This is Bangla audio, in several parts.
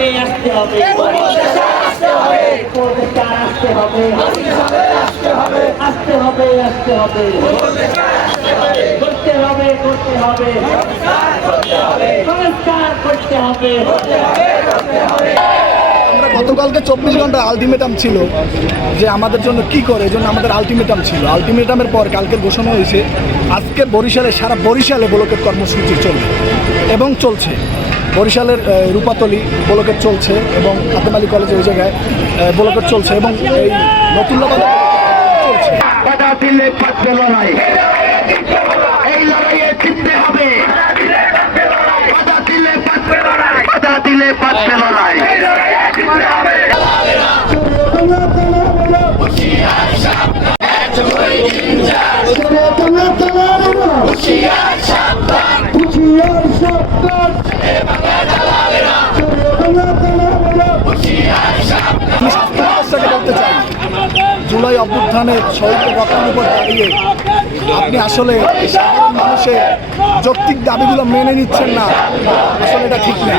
উপদেষ্টা আসতে হবে। আসতে হবে আসতে হবে। করতে হবে করতে হবে। সংস্কার করতে হবে। আমরা গতকালকে চব্বিশ ঘণ্টা আলটিমেটাম ছিল যে আমাদের জন্য কি করে, এই জন্য আমাদের আলটিমেটাম ছিল। আলটিমেটামের পর কালকে ঘোষণা হয়েছে, আজকে বরিশালে, সারা বরিশালে ব্লকের কর্মসূচি চলবে এবং চলছে। বরিশালের রূপাতলি ব্লকের চলছে এবং হাতেম আলী কলেজে ওই জায়গায় আহ, ব্লকের চলছে এবং এই নতুল্লাবাদ চলছে। এই লড়াইয়ে জিততে হবে। দিলে পাচ্ছে লড়াই। বাধা দিলে পাচ্ছে লড়াই। আমি স্বাস্থ্য বলতে চাই জুলাই অভ্যুত্থানের সহিত রক্তের উপর দাঁড়িয়ে আপনি আসলে সাধারণ মানুষের যৌক্তিক দাবিগুলো মেনে নিচ্ছেন না। আসলে এটা ঠিক না।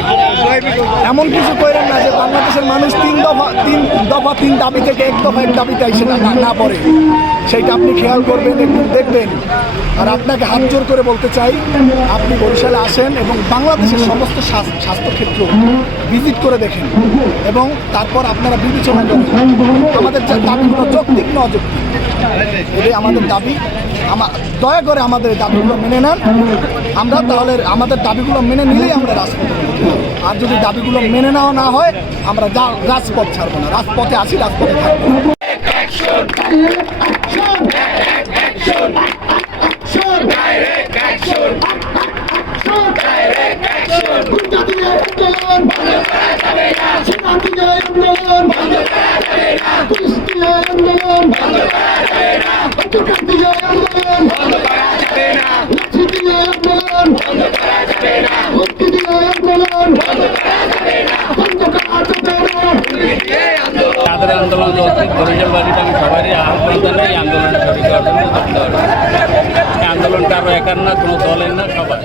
এমন কিছু করেন না যে বাংলাদেশের মানুষ তিন দফা তিন দফা তিন দাবি থেকে এক দফা এক দাবিতে এসে না পড়ে। সেইটা আপনি খেয়াল করবেন একটু দেখবেন। আর আপনাকে হাত জোর করে বলতে চাই আপনি বরিশালে আসেন এবং বাংলাদেশের সমস্ত স্বাস্থ্যক্ষেত্র ভিজিট করে দেখেন এবং তারপর আপনারা বিবেচনা করেন। আমাদের যে দাবিগুলো যৌক্তিক না অযৌক্তিক এটাই আমাদের দাবি। দয়া করে আমাদের দাবিগুলো মেনে নেন আমরা তাহলে আমাদের দাবিগুলো মেনে নিলেই আমরা রাজপথে। আর যদি দাবিগুলো মেনে নেওয়া না হয় আমরা রাজপথ ছাড়বো না রাজপথে আসি রাজপথে থাকব তাদের আন্দোলন চলছে বরিশাল বাড়িতে আমি সবারই আহ্বান জানাই, আন্দোলন শরীর জন্য আন্দোলনটা আরও একার না, কোনো দলের না সবাই